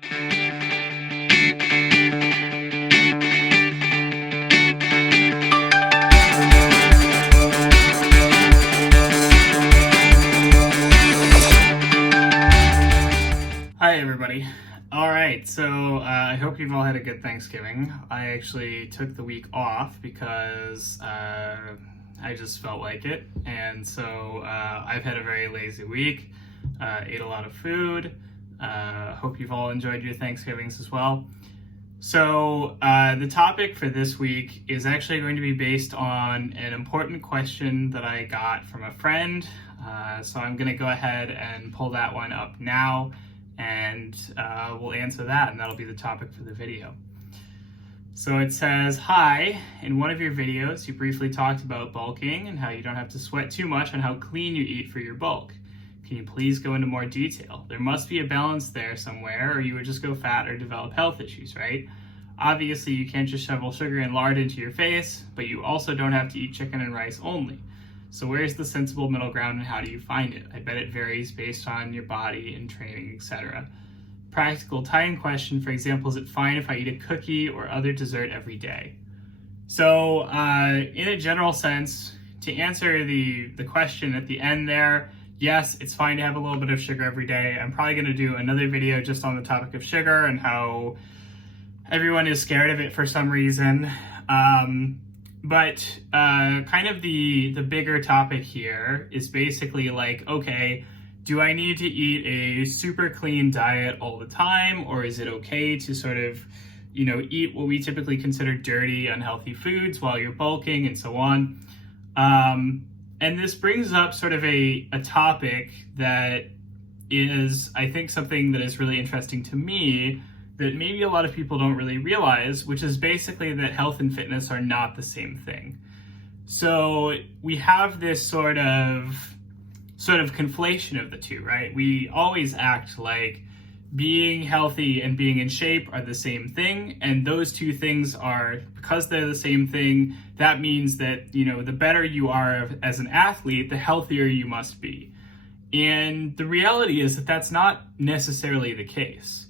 Hi everybody. All right, so I hope you've all had a good Thanksgiving. I actually took the week off because I just felt like it, and so I've had a very lazy week. Ate a lot of food. Hope you've all enjoyed your Thanksgivings as well. So the topic for this week is actually going to be based on an important question that I got from a friend. So I'm going to go ahead and pull that one up now, and we'll answer that, and that'll be the topic for the video. So it says, "Hi, in one of your videos, you briefly talked about bulking and how you don't have to sweat too much on how clean you eat for your bulk. Can you please go into more detail? There must be a balance there somewhere, or you would just go fat or develop health issues, right? Obviously, you can't just shovel sugar and lard into your face, but you also don't have to eat chicken and rice only. So where's the sensible middle ground and how do you find it? I bet it varies based on your body and training, etc. Practical time question, for example, is it fine if I eat a cookie or other dessert every day?" So in a general sense, to answer the question at the end there, yes, it's fine to have a little bit of sugar every day. I'm probably going to do another video just on the topic of sugar and how everyone is scared of it for some reason. But kind of the bigger topic here is basically like, okay, do I need to eat a super clean diet all the time, or is it okay to sort of, eat what we typically consider dirty, unhealthy foods while you're bulking and so on? And this brings up sort of a topic that is, I think, something that is really interesting to me that maybe a lot of people don't really realize, which is basically that health and fitness are not the same thing. So we have this sort of conflation of the two, right? We always act like being healthy and being in shape are the same thing, and those two things are, because they're the same thing, that means that, the better you are as an athlete, the healthier you must be. And the reality is that that's not necessarily the case.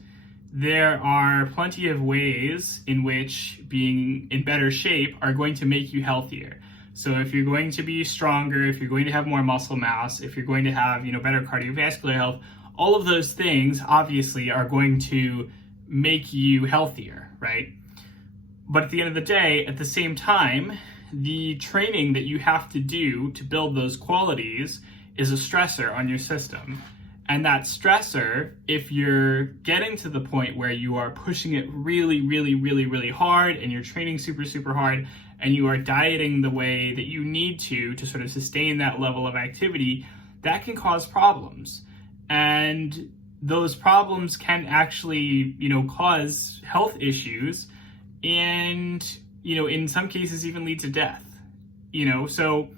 There are plenty of ways in which being in better shape are going to make you healthier. So if you're going to be stronger, if you're going to have more muscle mass, if you're going to have, better cardiovascular health, all of those things obviously are going to make you healthier, right? But at the end of the day, at the same time, the training that you have to do to build those qualities is a stressor on your system. And that stressor, if you're getting to the point where you are pushing it really, really, really, really hard, and you're training super, super hard, and you are dieting the way that you need to sort of sustain that level of activity, that can cause problems. And those problems can actually, cause health issues and, in some cases even lead to death, so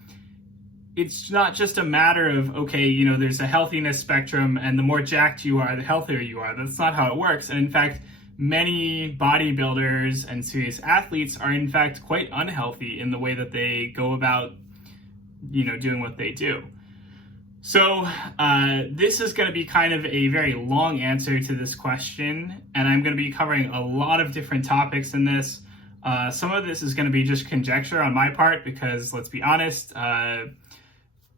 it's not just a matter of, okay, there's a healthiness spectrum, and the more jacked you are, the healthier you are. That's not how it works. And in fact, many bodybuilders and serious athletes are in fact quite unhealthy in the way that they go about, doing what they do. So this is going to be kind of a very long answer to this question, and I'm going to be covering a lot of different topics in this. Some of this is going to be just conjecture on my part because, let's be honest,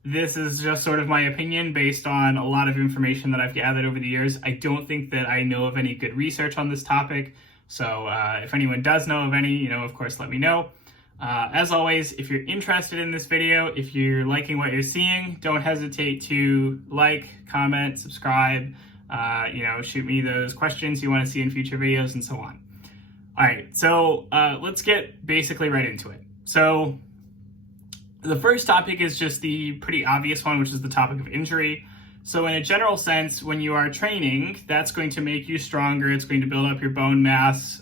this is just sort of my opinion based on a lot of information that I've gathered over the years. I don't think that I know of any good research on this topic. So if anyone does know of any, of course, let me know. As always, if you're interested in this video, if you're liking what you're seeing, don't hesitate to like, comment, subscribe, shoot me those questions you want to see in future videos and so on. All right, so let's get basically right into it. So the first topic is just the pretty obvious one, which is the topic of injury. So in a general sense, when you are training, that's going to make you stronger. It's going to build up your bone mass,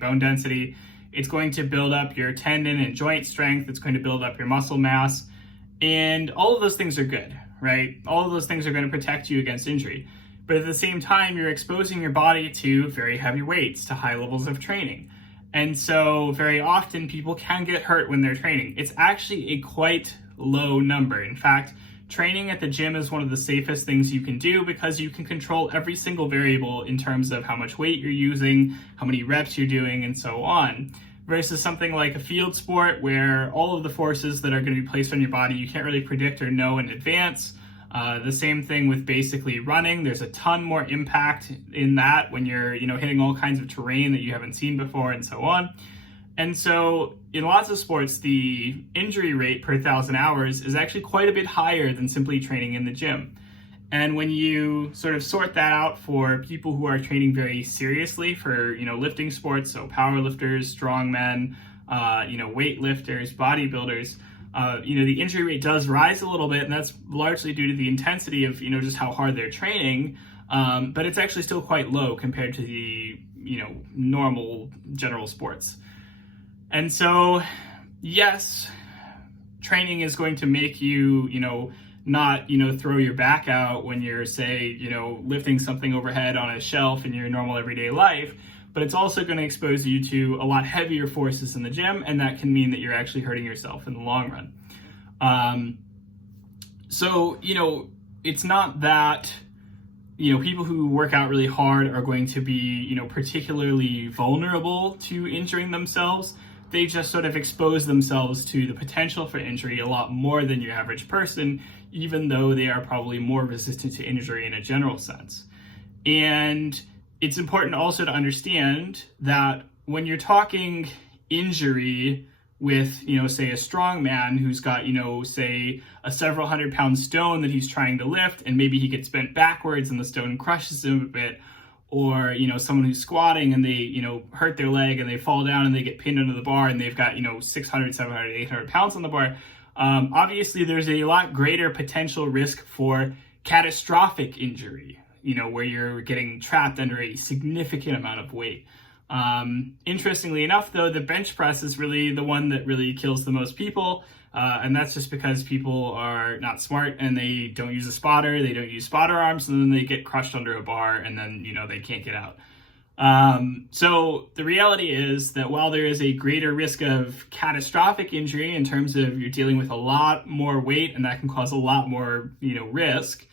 bone density. It's going to build up your tendon and joint strength. It's going to build up your muscle mass. And all of those things are good, right? All of those things are going to protect you against injury. But at the same time, you're exposing your body to very heavy weights, to high levels of training. And so very often people can get hurt when they're training. It's actually a quite low number. In fact, training at the gym is one of the safest things you can do because you can control every single variable in terms of how much weight you're using, how many reps you're doing, and so on. Versus something like a field sport where all of the forces that are going to be placed on your body you can't really predict or know in advance. The same thing with basically running. There's a ton more impact in that when you're, hitting all kinds of terrain that you haven't seen before and so on. And so in lots of sports, the injury rate per 1,000 hours is actually quite a bit higher than simply training in the gym. And when you sort of sort that out for people who are training very seriously for, lifting sports, so powerlifters, strongmen, weightlifters, bodybuilders, the injury rate does rise a little bit, and that's largely due to the intensity of, just how hard they're training. But it's actually still quite low compared to the, normal general sports. And so, yes, training is going to make you, not, throw your back out when you're, say, lifting something overhead on a shelf in your normal everyday life, but it's also going to expose you to a lot heavier forces in the gym, and that can mean that you're actually hurting yourself in the long run. So, it's not that, people who work out really hard are going to be, particularly vulnerable to injuring themselves. They just sort of expose themselves to the potential for injury a lot more than your average person, even though they are probably more resistant to injury in a general sense. And it's important also to understand that when you're talking injury with, say a strong man who's got, say a several 100-pound stone that he's trying to lift, and maybe he gets bent backwards and the stone crushes him a bit, or, someone who's squatting and they, hurt their leg and they fall down and they get pinned under the bar and they've got, 600, 700, 800 pounds on the bar. Obviously, there's a lot greater potential risk for catastrophic injury, where you're getting trapped under a significant amount of weight. Interestingly enough, though, the bench press is really the one that really kills the most people. And that's just because people are not smart and they don't use a spotter, they don't use spotter arms, and then they get crushed under a bar and then, they can't get out. So the reality is that while there is a greater risk of catastrophic injury in terms of you're dealing with a lot more weight and that can cause a lot more, risk,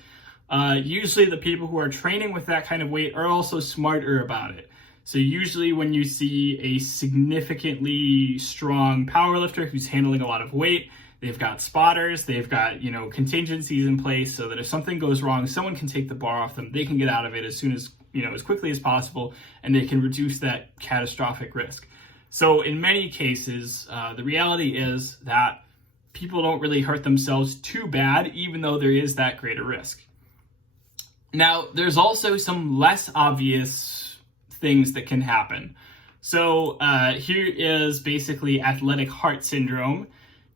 usually the people who are training with that kind of weight are also smarter about it. So usually when you see a significantly strong powerlifter who's handling a lot of weight, they've got spotters, they've got, contingencies in place so that if something goes wrong, someone can take the bar off them, they can get out of it as soon as, as quickly as possible, and they can reduce that catastrophic risk. So in many cases, the reality is that people don't really hurt themselves too bad, even though there is that greater risk. Now, there's also some less obvious things that can happen. So here is basically athletic heart syndrome.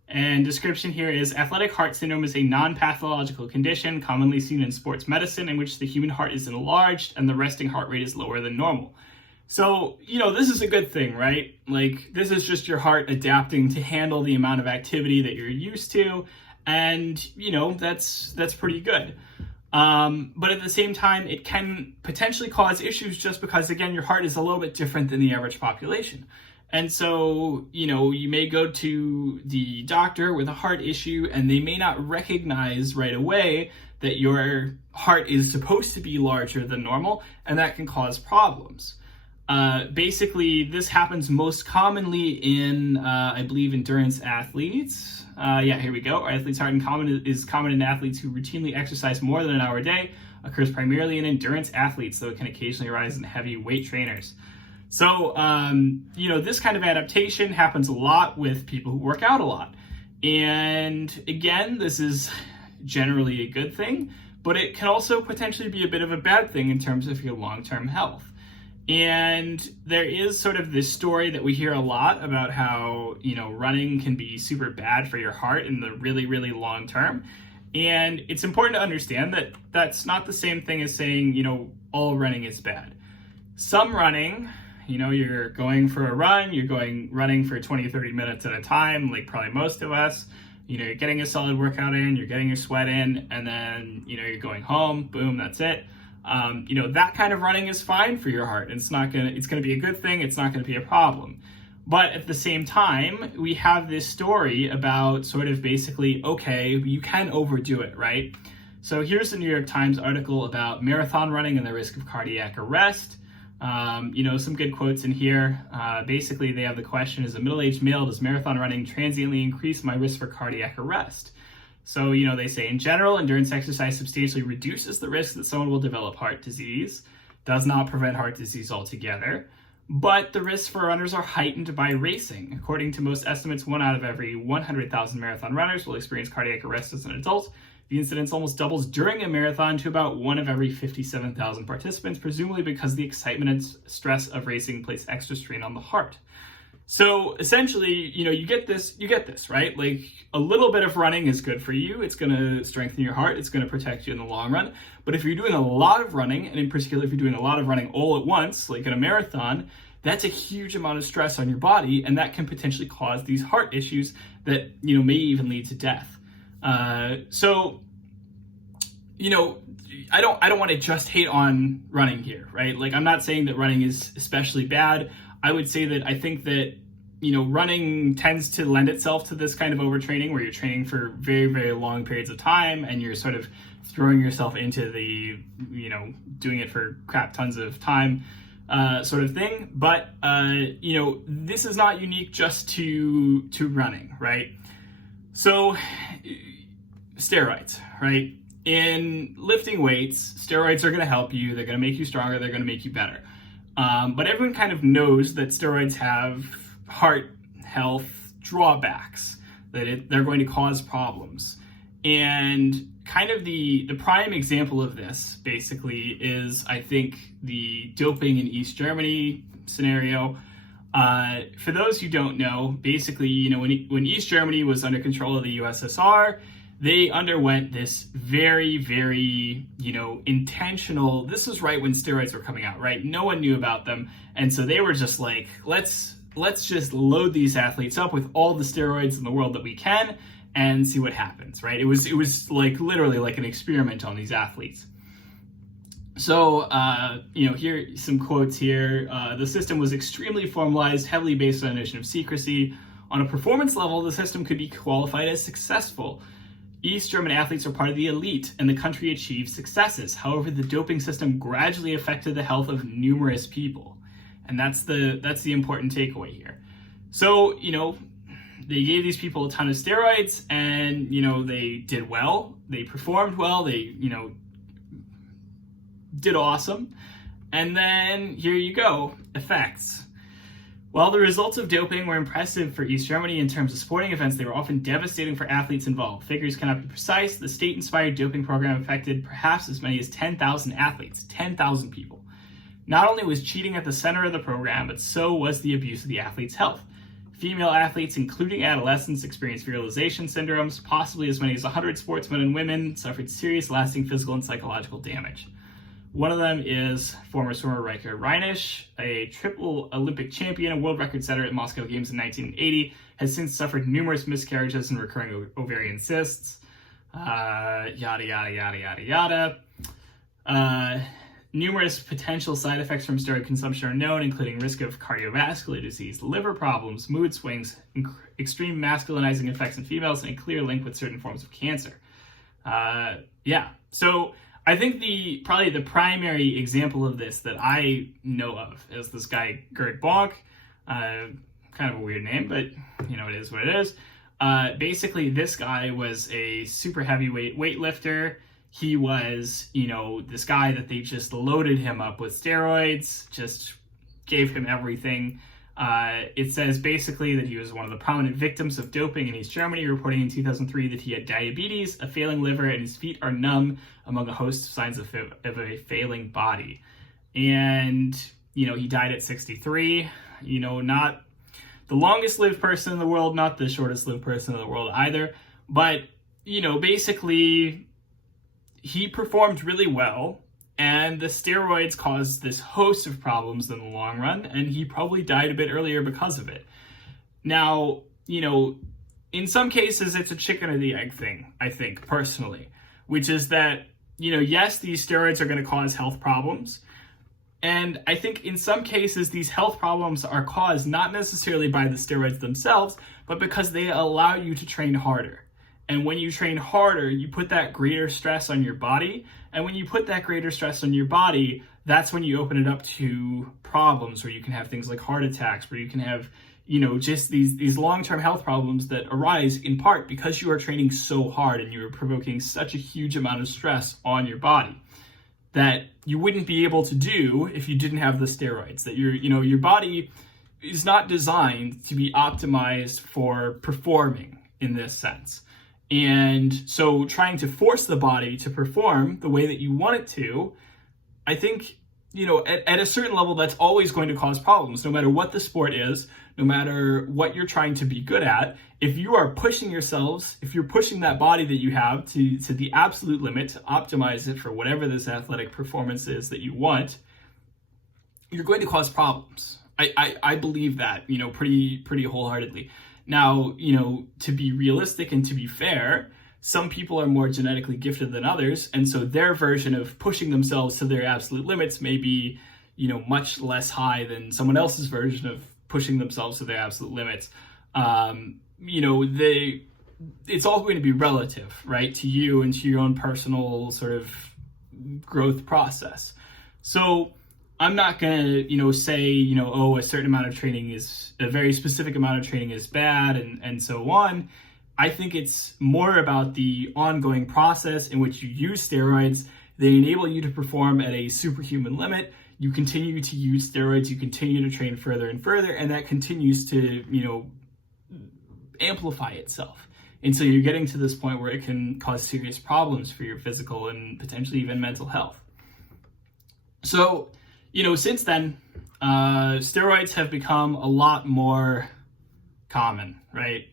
And description here is athletic heart syndrome is a non-pathological condition commonly seen in sports medicine in which the human heart is enlarged and the resting heart rate is lower than normal. So, this is a good thing, right? Like, this is just your heart adapting to handle the amount of activity that you're used to. And, that's pretty good. But at the same time, it can potentially cause issues just because, again, your heart is a little bit different than the average population. And so, you may go to the doctor with a heart issue and they may not recognize right away that your heart is supposed to be larger than normal, and that can cause problems. Basically, this happens most commonly in, I believe, endurance athletes. Here we go. Athletes' heart is common in athletes who routinely exercise more than an hour a day, occurs primarily in endurance athletes, though it can occasionally arise in heavy weight trainers. So, this kind of adaptation happens a lot with people who work out a lot. And again, this is generally a good thing, but it can also potentially be a bit of a bad thing in terms of your long-term health. And there is sort of this story that we hear a lot about how, running can be super bad for your heart in the really, really long term. And it's important to understand that that's not the same thing as saying, all running is bad. Some running, you're going for a run, running for 20, 30 minutes at a time, like probably most of us. You're getting a solid workout in, you're getting your sweat in, and then, you're going home, boom, that's it. That kind of running is fine for your heart. It's going to be a good thing. It's not going to be a problem. But at the same time, we have this story about sort of basically, okay, you can overdo it, right? So here's a New York Times article about marathon running and the risk of cardiac arrest. Some good quotes in here. Basically, they have the question, as a middle-aged male, does marathon running transiently increase my risk for cardiac arrest? So, they say, in general, endurance exercise substantially reduces the risk that someone will develop heart disease, does not prevent heart disease altogether, but the risks for runners are heightened by racing. According to most estimates, 1 out of every 100,000 marathon runners will experience cardiac arrest as an adult. The incidence almost doubles during a marathon to about 1 of every 57,000 participants, presumably because the excitement and stress of racing place extra strain on the heart. So essentially, you get this, right? Like, a little bit of running is good for you. It's going to strengthen your heart. It's going to protect you in the long run. But if you're doing a lot of running, and in particular, if you're doing a lot of running all at once, like in a marathon, that's a huge amount of stress on your body, and that can potentially cause these heart issues that, may even lead to death. I don't want to just hate on running here, right? Like, I'm not saying that running is especially bad. I would say that I think that, running tends to lend itself to this kind of overtraining where you're training for very, very long periods of time and you're sort of throwing yourself into the, doing it for crap tons of time sort of thing. But, this is not unique just to running, right? So steroids, right? In lifting weights, steroids are going to help you. They're going to make you stronger. They're going to make you better. But everyone kind of knows that steroids have heart health drawbacks, that they're going to cause problems. And kind of the prime example of this, basically, is, I think, the doping in East Germany scenario. For those who don't know, basically, when East Germany was under control of the USSR, they underwent this very, very, intentional, this was right when steroids were coming out, right? No one knew about them. And so they were just like, let's just load these athletes up with all the steroids in the world that we can and see what happens, right? It was like literally like an experiment on these athletes. So, here are some quotes here. The system was extremely formalized, heavily based on a notion of secrecy. On a performance level, the system could be qualified as successful. East German athletes are part of the elite, and the country achieved successes. However, the doping system gradually affected the health of numerous people. And that's the important takeaway here. So, they gave these people a ton of steroids, and, they did well. They performed well. They, did awesome. And then here you go, effects. While the results of doping were impressive for East Germany in terms of sporting events, they were often devastating for athletes involved. Figures cannot be precise. The state-inspired doping program affected perhaps as many as 10,000 athletes, 10,000 people. Not only was cheating at the center of the program, but so was the abuse of the athletes' health. Female athletes, including adolescents, experienced virilization syndromes. Possibly as many as 100 sportsmen and women suffered serious, lasting physical and psychological damage. One of them is former swimmer Riker Reinisch, a triple Olympic champion and world record setter at Moscow Games in 1980, has since suffered numerous miscarriages and recurring ovarian cysts. Yada, yada, yada, yada, yada. Numerous potential side effects from steroid consumption are known, including risk of cardiovascular disease, liver problems, mood swings, extreme masculinizing effects in females, and a clear link with certain forms of cancer. So I think probably the primary example of this that I know of is this guy, Gerd Bonk. Kind of a weird name, but it is what it is. Basically, this guy was a super heavyweight weightlifter. He was, this guy that they just loaded him up with steroids, just gave him everything. It says basically that he was one of the prominent victims of doping in East Germany, reporting in 2003 that he had diabetes, a failing liver, and his feet are numb, among a host of signs of a failing body. And, he died at 63, not the longest lived person in the world, not the shortest lived person in the world either. But, basically, he performed really well. And the steroids caused this host of problems in the long run, and he probably died a bit earlier because of it. Now, in some cases, it's a chicken or the egg thing, I think, personally, which is that, yes, these steroids are going to cause health problems. And I think in some cases, these health problems are caused not necessarily by the steroids themselves, but because they allow you to train harder. And when you train harder, you put that greater stress on your body. And when you put that greater stress on your body, that's when you open it up to problems where you can have things like heart attacks, where you can have, just these long-term health problems that arise in part because you are training so hard and you are provoking such a huge amount of stress on your body that you wouldn't be able to do if you didn't have the steroids. That your body is not designed to be optimized for performing in this sense. And so trying to force the body to perform the way that you want it to, I think, at a certain level, that's always going to cause problems, no matter what the sport is, no matter what you're trying to be good at. If you are pushing yourselves, if you're pushing that body that you have to the absolute limit to optimize it for whatever this athletic performance is that you want, you're going to cause problems. I believe that, pretty wholeheartedly. Now, to be realistic and to be fair, some people are more genetically gifted than others, and so their version of pushing themselves to their absolute limits may be, much less high than someone else's version of pushing themselves to their absolute limits. It's all going to be relative, right, to you and to your own personal sort of growth process. So I'm not going to, say, a certain amount of training is, a very specific amount of training is bad and so on. I think it's more about the ongoing process in which you use steroids. They enable you to perform at a superhuman limit. You continue to use steroids, you continue to train further and further, and that continues to, amplify itself. And so you're getting to this point where it can cause serious problems for your physical and potentially even mental health. So, since then, steroids have become a lot more common, right?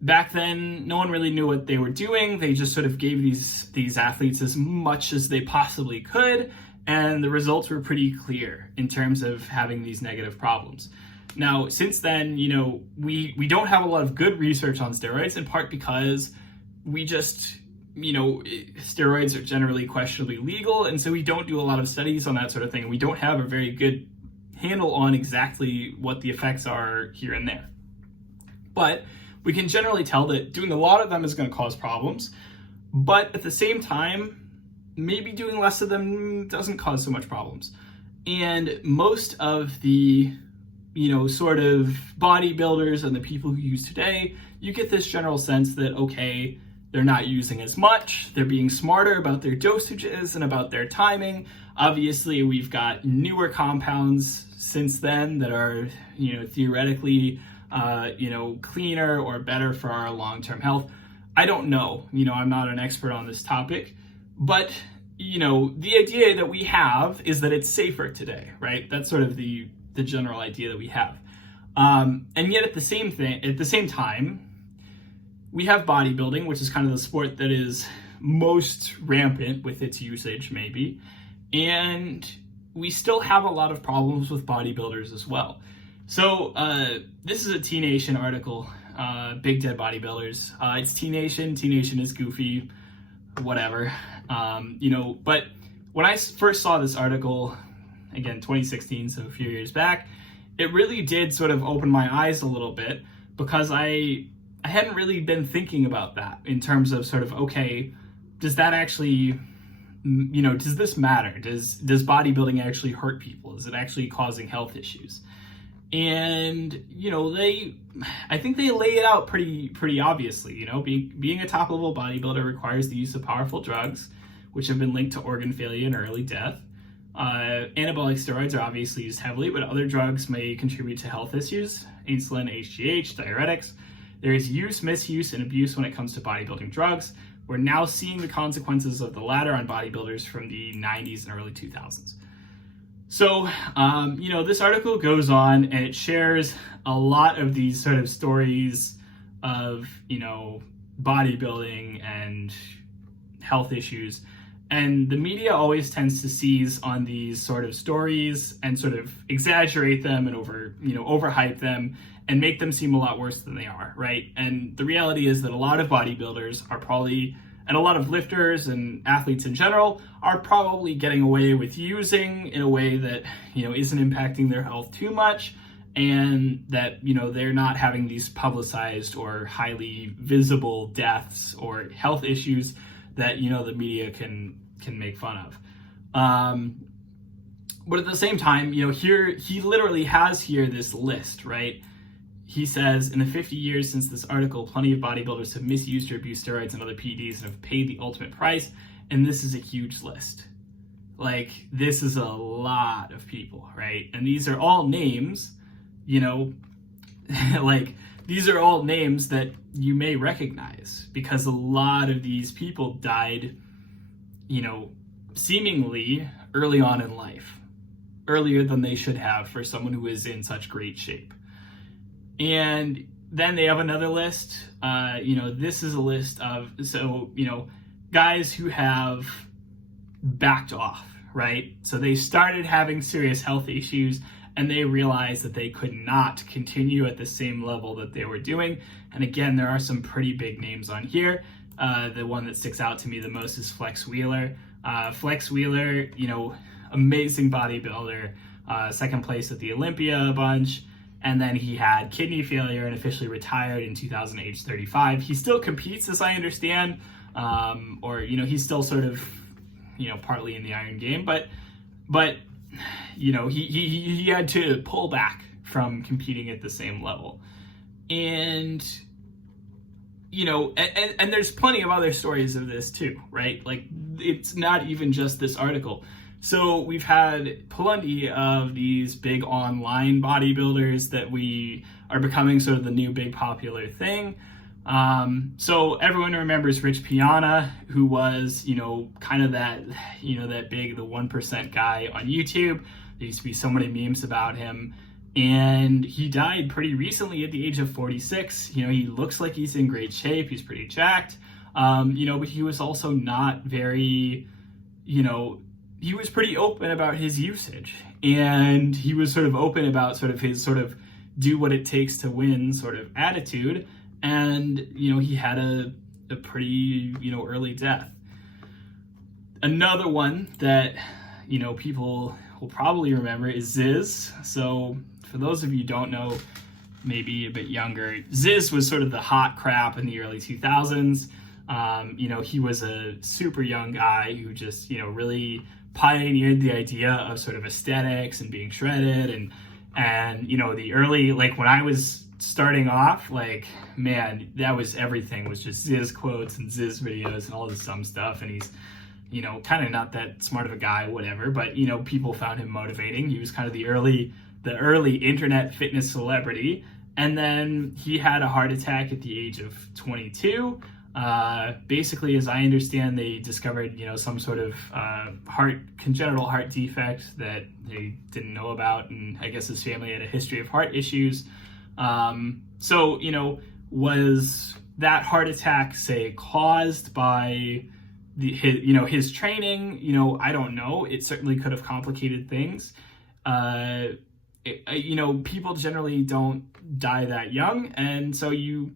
Back then, no one really knew what they were doing. They just sort of gave these athletes as much as they possibly could, and the results were pretty clear in terms of having these negative problems. Now, since then, we don't have a lot of good research on steroids, in part because we just, steroids are generally questionably legal, and so we don't do a lot of studies on that sort of thing. We don't have a very good handle on exactly what the effects are here and there. But we can generally tell that doing a lot of them is going to cause problems, but at the same time, maybe doing less of them doesn't cause so much problems. And most of the, sort of bodybuilders and the people who use today, you get this general sense that, okay, they're not using as much, they're being smarter about their dosages and about their timing. Obviously, we've got newer compounds since then that are, theoretically, cleaner or better for our long-term health. I don't know, I'm not an expert on this topic, but, the idea that we have is that it's safer today, right? That's sort of the general idea that we have. And yet at the same time, we have bodybuilding, which is kind of the sport that is most rampant with its usage, maybe. And we still have a lot of problems with bodybuilders as well. So this is a T-Nation article, Big Dead Bodybuilders. It's T-Nation. T-Nation is goofy, whatever. But when I first saw this article, again, 2016, so a few years back, it really did sort of open my eyes a little bit because I hadn't really been thinking about that in terms of sort of, okay, does that actually, does this matter? Does bodybuilding actually hurt people? Is it actually causing health issues? And, I think they lay it out pretty obviously, being a top level bodybuilder requires the use of powerful drugs, which have been linked to organ failure and early death. Anabolic steroids are obviously used heavily, but other drugs may contribute to health issues, insulin, HGH, diuretics. There is use, misuse, and abuse when it comes to bodybuilding drugs. We're now seeing the consequences of the latter on bodybuilders from the 90s and early 2000s. So, this article goes on and it shares a lot of these sort of stories of, bodybuilding and health issues. And the media always tends to seize on these sort of stories and sort of exaggerate them and overhype them and make them seem a lot worse than they are, right? And the reality is that a lot of bodybuilders are probably and a lot of lifters and athletes in general are probably getting away with using in a way that, isn't impacting their health too much, and that, they're not having these publicized or highly visible deaths or health issues that, the media can make fun of. But at the same time, here he literally has here this list, right? He says, in the 50 years since this article, plenty of bodybuilders have misused or abused steroids and other PEDs and have paid the ultimate price. And this is a huge list. Like, this is a lot of people, right? And these are all names, like, these are all names that you may recognize, because a lot of these people died, seemingly early on in life, earlier than they should have for someone who is in such great shape. And then they have another list. This is a list of, guys who have backed off, right? So they started having serious health issues and they realized that they could not continue at the same level that they were doing. And again, there are some pretty big names on here. The one that sticks out to me the most is Flex Wheeler. Flex Wheeler, amazing bodybuilder, second place at the Olympia a bunch. And then he had kidney failure and officially retired in 2000, age 35. He still competes, as I understand, he's still sort of, partly in the iron game, but he had to pull back from competing at the same level. And, and there's plenty of other stories of this too, right? Like, it's not even just this article. So we've had plenty of these big online bodybuilders that we are becoming sort of the new big popular thing. So everyone remembers Rich Piana, who was, kind of that, that big, the 1% guy on YouTube. There used to be so many memes about him. And he died pretty recently at the age of 46. He looks like he's in great shape. He's pretty jacked. But he was also not very, he was pretty open about his usage, and he was sort of open about sort of his sort of do what it takes to win sort of attitude. And, he had a pretty, early death. Another one that, people will probably remember is Ziz. So for those of you who don't know, maybe a bit younger, Ziz was sort of the hot crap in the early 2000s. He was a super young guy who just, really pioneered the idea of sort of aesthetics and being shredded, and the early, like when I was starting off, like, man, that was everything was just Ziz quotes and Ziz videos and all this dumb stuff. And he's, kind of not that smart of a guy, whatever, but, people found him motivating. He was kind of the early internet fitness celebrity. And then he had a heart attack at the age of 22. Basically, as I understand, they discovered, some sort of congenital heart defect that they didn't know about, and I guess his family had a history of heart issues. Was that heart attack, say, caused by his training? I don't know. It certainly could have complicated things. People generally don't die that young, and so you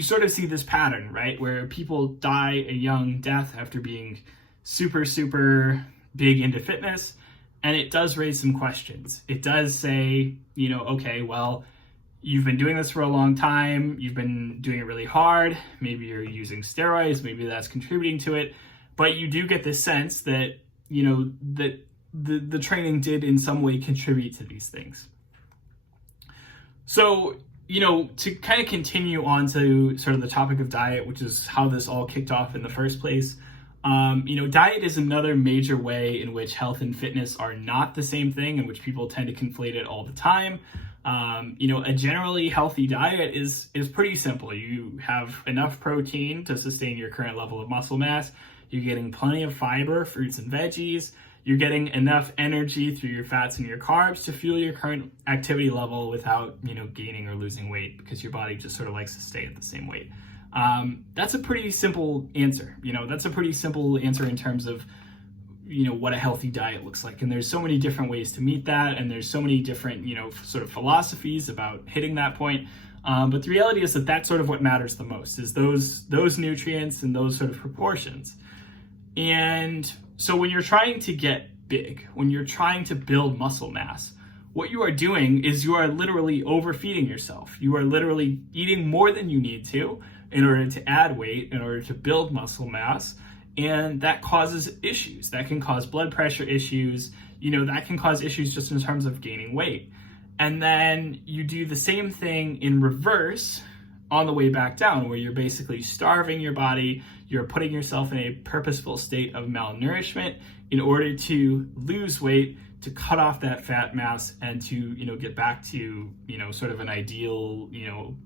sort of see this pattern, right, where people die a young death after being super, super big into fitness. And it does raise some questions. It does say, okay, well, you've been doing this for a long time. You've been doing it really hard. Maybe you're using steroids. Maybe that's contributing to it. But you do get this sense that, that the training did in some way contribute to these things. So, to kind of continue on to sort of the topic of diet, which is how this all kicked off in the first place, diet is another major way in which health and fitness are not the same thing, in which people tend to conflate it all the time. A generally healthy diet is pretty simple. You have enough protein to sustain your current level of muscle mass. You're getting plenty of fiber, fruits and veggies. You're getting enough energy through your fats and your carbs to fuel your current activity level without, gaining or losing weight, because your body just sort of likes to stay at the same weight. That's a pretty simple answer. That's a pretty simple answer in terms of, what a healthy diet looks like. And there's so many different ways to meet that. And there's so many different, sort of philosophies about hitting that point. But the reality is that that's sort of what matters the most, is those nutrients and those sort of proportions. And so when you're trying to get big, when you're trying to build muscle mass, what you are doing is you are literally overfeeding yourself. You are literally eating more than you need to in order to add weight, in order to build muscle mass. And that causes issues. That can cause blood pressure issues. That can cause issues just in terms of gaining weight. And then you do the same thing in reverse on the way back down, where you're basically starving your body. You're putting yourself in a purposeful state of malnourishment in order to lose weight, to cut off that fat mass, and to, get back to, sort of an ideal,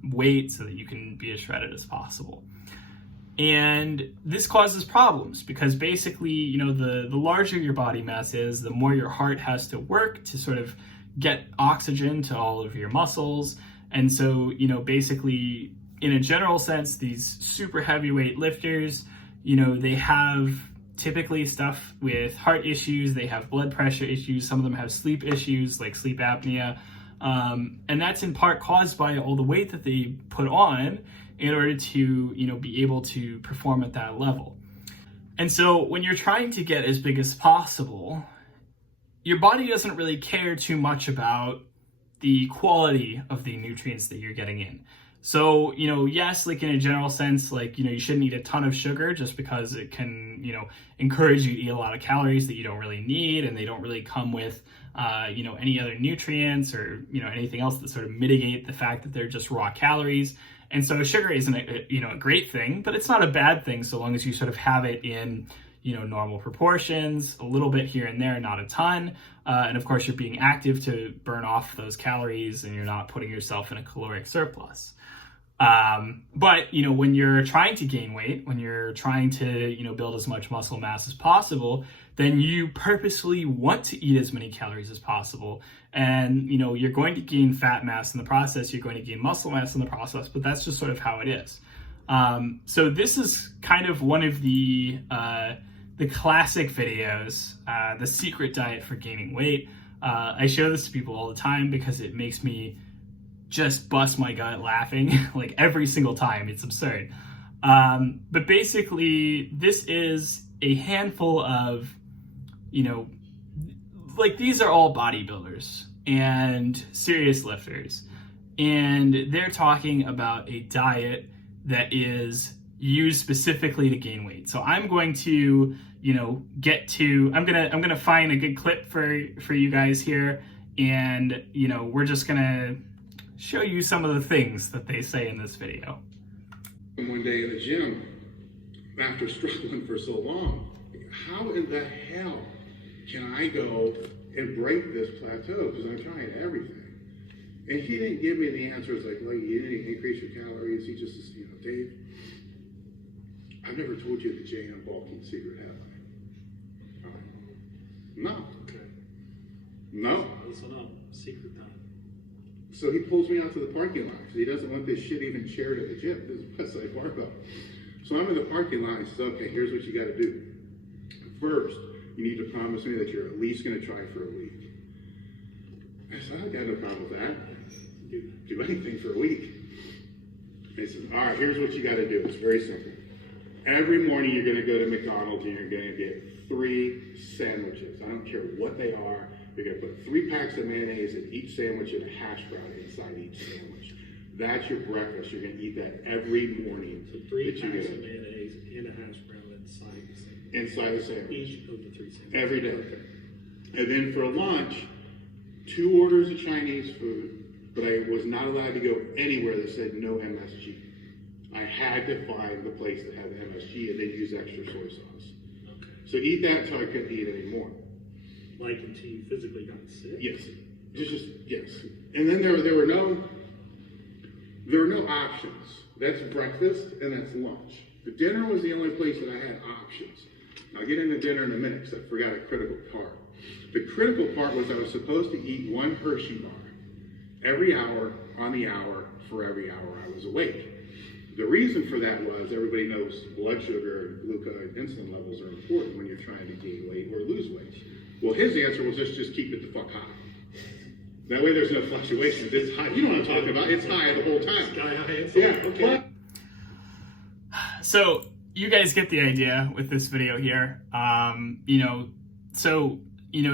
weight so that you can be as shredded as possible. And this causes problems because basically, the larger your body mass is, the more your heart has to work to sort of get oxygen to all of your muscles. And so, basically, in a general sense, these super heavyweight lifters, they have typically stuff with heart issues, they have blood pressure issues, some of them have sleep issues like sleep apnea. And that's in part caused by all the weight that they put on in order to, be able to perform at that level. And so when you're trying to get as big as possible, your body doesn't really care too much about the quality of the nutrients that you're getting in. So, yes, like in a general sense, like, you shouldn't eat a ton of sugar just because it can, encourage you to eat a lot of calories that you don't really need, and they don't really come with, any other nutrients or, anything else that sort of mitigate the fact that they're just raw calories. And so sugar isn't a great thing, but it's not a bad thing so long as you sort of have it in, normal proportions, a little bit here and there, not a ton. And of course, you're being active to burn off those calories and you're not putting yourself in a caloric surplus. But, when you're trying to gain weight, when you're trying to, build as much muscle mass as possible, then you purposefully want to eat as many calories as possible. And, you're going to gain fat mass in the process, you're going to gain muscle mass in the process, but that's just sort of how it is. So this is kind of one of the classic videos, the secret diet for gaining weight. I show this to people all the time because it makes me just bust my gut laughing like every single time. It's absurd. But basically, this is a handful of, like these are all bodybuilders and serious lifters. And they're talking about a diet that is used specifically to gain weight. So I'm going to, I'm gonna find a good clip for you guys here, and we're just gonna show you some of the things that they say in this video. One day in the gym, after struggling for so long, how in the hell can I go and break this plateau? Because I'm trying everything. And he didn't give me the answers like, well, you didn't increase your calories. He just, Dave, I've never told you the JM bulking secret, have I? No. Okay. No. Listen up. Secret time. So he pulls me out to the parking lot because he doesn't want this shit even shared at the gym. This is Westside Barbell. So I'm in the parking lot and he says, okay, here's what you got to do. First, you need to promise me that you're at least going to try for a week. I said, I got no problem with that. Do anything for a week. And he says, all right, here's what you got to do. It's very simple. Every morning you're going to go to McDonald's and you're going to get 3 sandwiches. I don't care what they are. You're going to put 3 packs of mayonnaise in each sandwich and a hash brown inside each sandwich. That's your breakfast. You're going to eat that every morning. So 3 packs of mayonnaise and a hash brown inside the sandwich. Inside the sandwich. Each of the 3 sandwiches. Every day. Okay. And then for lunch, 2 orders of Chinese food, but I was not allowed to go anywhere that said no MSG. I had to find the place that had the MSG and then use extra soy sauce. Okay. So eat that until I couldn't eat anymore. Like until you physically got sick? Yes. Just yes. And then there were no options. That's breakfast and that's lunch. The dinner was the only place that I had options. I'll get into dinner in a minute because I forgot a critical part. The critical part was I was supposed to eat 1 Hershey bar every hour on the hour for every hour I was awake. The reason for that was everybody knows blood sugar, glucose, insulin levels are important when you're trying to gain weight or lose weight. Well, his answer was just keep it the fuck high. That way there's no fluctuations. It's high. You know what I'm talking about. It's high the whole time. Sky high. Yeah. Okay. So you guys get the idea with this video here.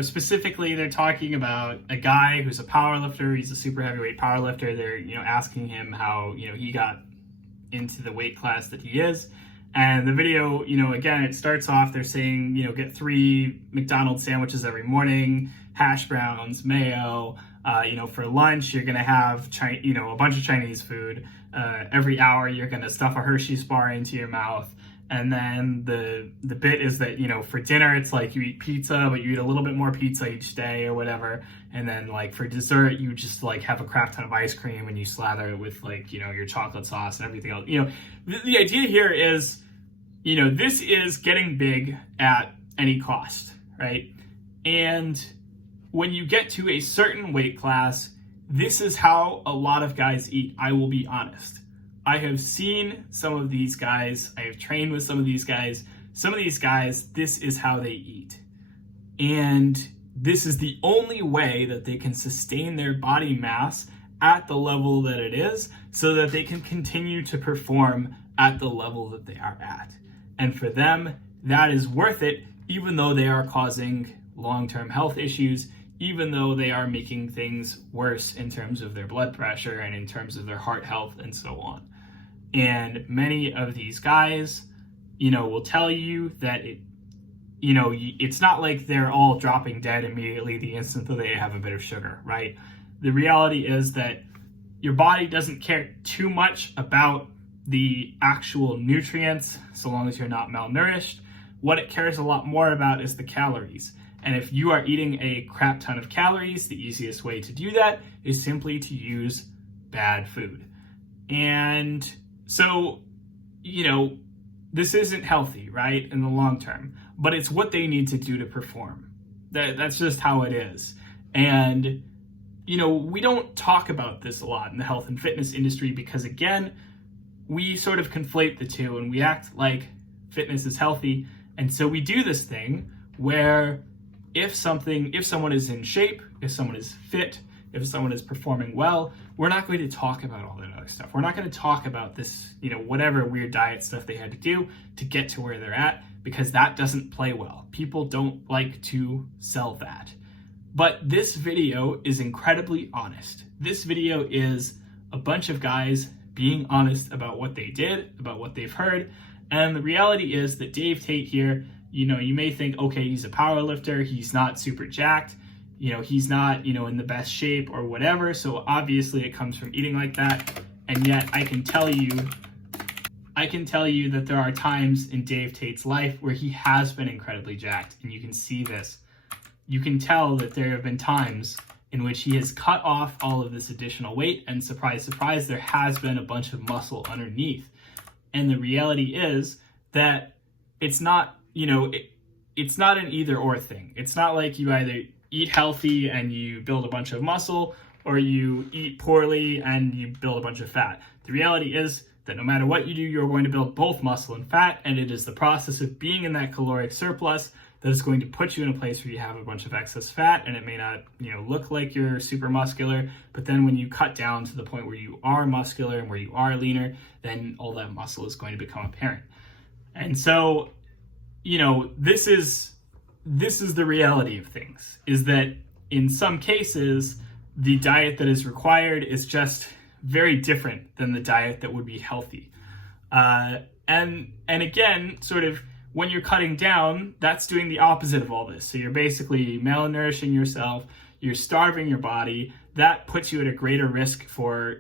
Specifically they're talking about a guy who's a powerlifter. He's a super heavyweight powerlifter. They're, asking him how, he got into the weight class that he is. And the video, again, it starts off, they're saying, get 3 McDonald's sandwiches every morning, hash browns, mayo. For lunch, you're going to have, a bunch of Chinese food. Every hour, you're going to stuff a Hershey's bar into your mouth. And then the bit is that, for dinner, it's like you eat pizza, but you eat a little bit more pizza each day or whatever. And then like for dessert, you just like have a crap ton of ice cream and you slather it with like, your chocolate sauce and everything else. The idea here is, this is getting big at any cost, right? And when you get to a certain weight class, this is how a lot of guys eat. I will be honest. I have seen some of these guys. I have trained with some of these guys. Some of these guys, this is how they eat. And this is the only way that they can sustain their body mass at the level that it is so that they can continue to perform at the level that they are at. And for them, that is worth it, even though they are causing long-term health issues, even though they are making things worse in terms of their blood pressure and in terms of their heart health and so on. And many of these guys, will tell you that it's not like they're all dropping dead immediately the instant that they have a bit of sugar, right? The reality is that your body doesn't care too much about the actual nutrients so long as you're not malnourished. What it cares a lot more about is the calories. And if you are eating a crap ton of calories, the easiest way to do that is simply to use bad food. And so, this isn't healthy, right, in the long term, but it's what they need to do to perform. That's just how it is. And, we don't talk about this a lot in the health and fitness industry because, again, we sort of conflate the two and we act like fitness is healthy. And so we do this thing where if someone is in shape, if someone is fit, if someone is performing well, we're not going to talk about all that other stuff. We're not going to talk about this, whatever weird diet stuff they had to do to get to where they're at, because that doesn't play well. People don't like to sell that. But this video is incredibly honest. This video is a bunch of guys being honest about what they did, about what they've heard. And the reality is that Dave Tate here, you may think, okay, he's a power lifter, he's not super jacked, he's not, in the best shape or whatever. So obviously it comes from eating like that. And yet I can tell you that there are times in Dave Tate's life where he has been incredibly jacked. And you can see this. You can tell that there have been times in which he has cut off all of this additional weight, and surprise, surprise, there has been a bunch of muscle underneath. And the reality is that it's not, it's not an either or thing. It's not like you either eat healthy and you build a bunch of muscle, or you eat poorly and you build a bunch of fat. The reality is that no matter what you do, you're going to build both muscle and fat, and it is the process of being in that caloric surplus that is going to put you in a place where you have a bunch of excess fat, and it may not, look like you're super muscular, but then when you cut down to the point where you are muscular and where you are leaner, then all that muscle is going to become apparent. And so, this is the reality of things, is that in some cases, the diet that is required is just very different than the diet that would be healthy. And again, sort of, when you're cutting down, that's doing the opposite of all this. So you're basically malnourishing yourself, you're starving your body. That puts you at a greater risk for,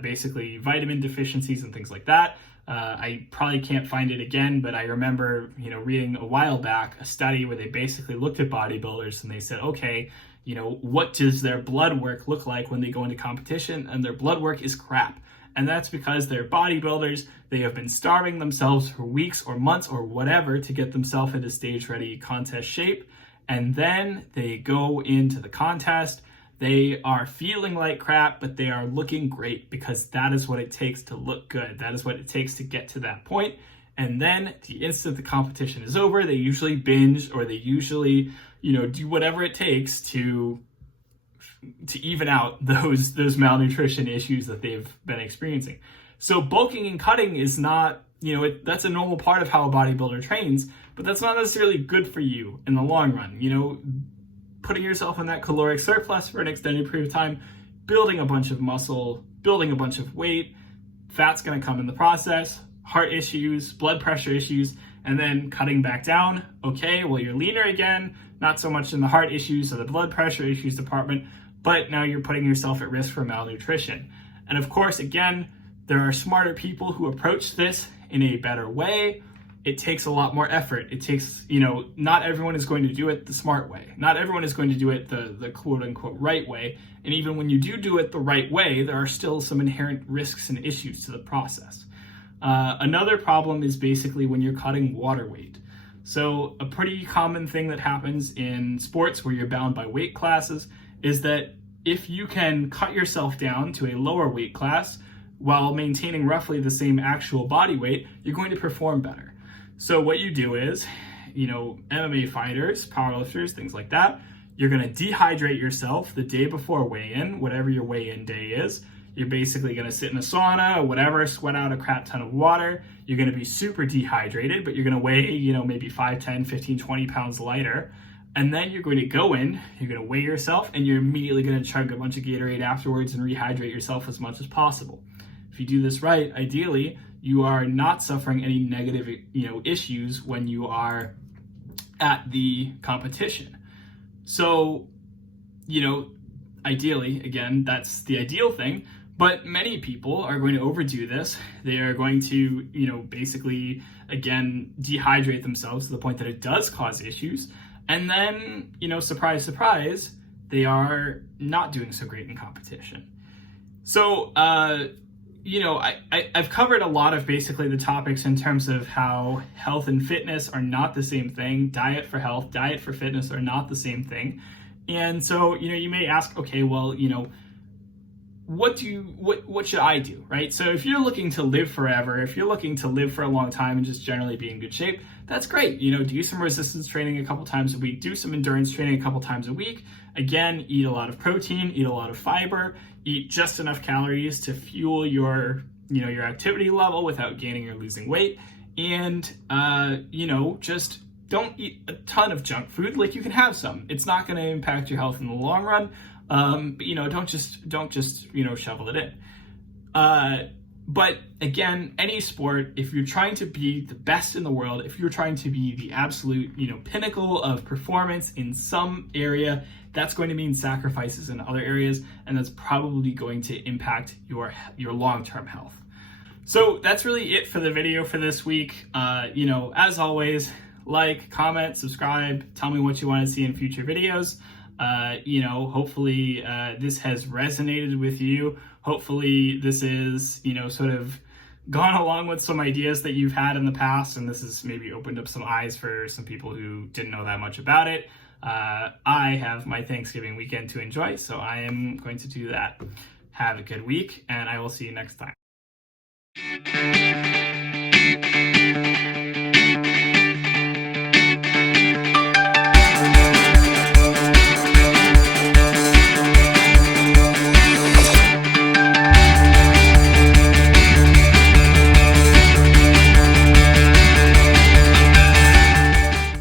basically vitamin deficiencies and things like that. I probably can't find it again, but I remember, reading a while back a study where they basically looked at bodybuilders and they said, okay, what does their blood work look like when they go into competition? And their blood work is crap. And that's because they're bodybuilders. They have been starving themselves for weeks or months or whatever to get themselves into stage-ready contest shape. And then they go into the contest. They are feeling like crap, but they are looking great because that is what it takes to look good. That is what it takes to get to that point. And then the instant the competition is over, they usually binge, or they usually, do whatever it takes to to even out those malnutrition issues that they've been experiencing. So bulking and cutting is not, that's a normal part of how a bodybuilder trains, but that's not necessarily good for you in the long run. Putting yourself in that caloric surplus for an extended period of time, building a bunch of muscle, building a bunch of weight, fat's going to come in the process, heart issues, blood pressure issues, and then cutting back down. Okay, well, you're leaner again, not so much in the heart issues or the blood pressure issues department, but now you're putting yourself at risk for malnutrition. And of course, again, there are smarter people who approach this in a better way. It takes a lot more effort. It takes, not everyone is going to do it the smart way. Not everyone is going to do it the quote unquote right way. And even when you do it the right way, there are still some inherent risks and issues to the process. Another problem is basically when you're cutting water weight. So a pretty common thing that happens in sports where you're bound by weight classes is that if you can cut yourself down to a lower weight class while maintaining roughly the same actual body weight, you're going to perform better. So what you do is, MMA fighters, powerlifters, things like that, you're going to dehydrate yourself the day before weigh-in, whatever your weigh-in day is. You're basically going to sit in a sauna or whatever, sweat out a crap ton of water. You're going to be super dehydrated, but you're going to weigh, maybe 5, 10, 15, 20 pounds lighter. And then you're going to go in, you're going to weigh yourself, and you're immediately going to chug a bunch of Gatorade afterwards and rehydrate yourself as much as possible. If you do this right, ideally, you are not suffering any negative, issues when you are at the competition. So, ideally, again, that's the ideal thing, but many people are going to overdo this. They are going to, basically, again, dehydrate themselves to the point that it does cause issues. And then, surprise, surprise, they are not doing so great in competition. So, I've covered a lot of basically the topics in terms of how health and fitness are not the same thing. Diet for health, diet for fitness are not the same thing. And so, you may ask, okay, well, what should I do, right? So if you're looking to live forever, if you're looking to live for a long time and just generally be in good shape, that's great. Do some resistance training a couple times a week, do some endurance training a couple times a week. Again, eat a lot of protein, eat a lot of fiber, eat just enough calories to fuel your activity level without gaining or losing weight. And, just don't eat a ton of junk food. Like, you can have some. It's not going to impact your health in the long run. But don't just shovel it in. But again, any sport, if you're trying to be the best in the world, if you're trying to be the absolute, pinnacle of performance in some area, that's going to mean sacrifices in other areas, and that's probably going to impact your long-term health. So that's really it for the video for this week. As always, like, comment, subscribe, tell me what you want to see in future videos. Hopefully this has resonated with you. Hopefully this is, sort of gone along with some ideas that you've had in the past, and this has maybe opened up some eyes for some people who didn't know that much about it. I have my Thanksgiving weekend to enjoy, so I am going to do that. Have a good week, and I will see you next time.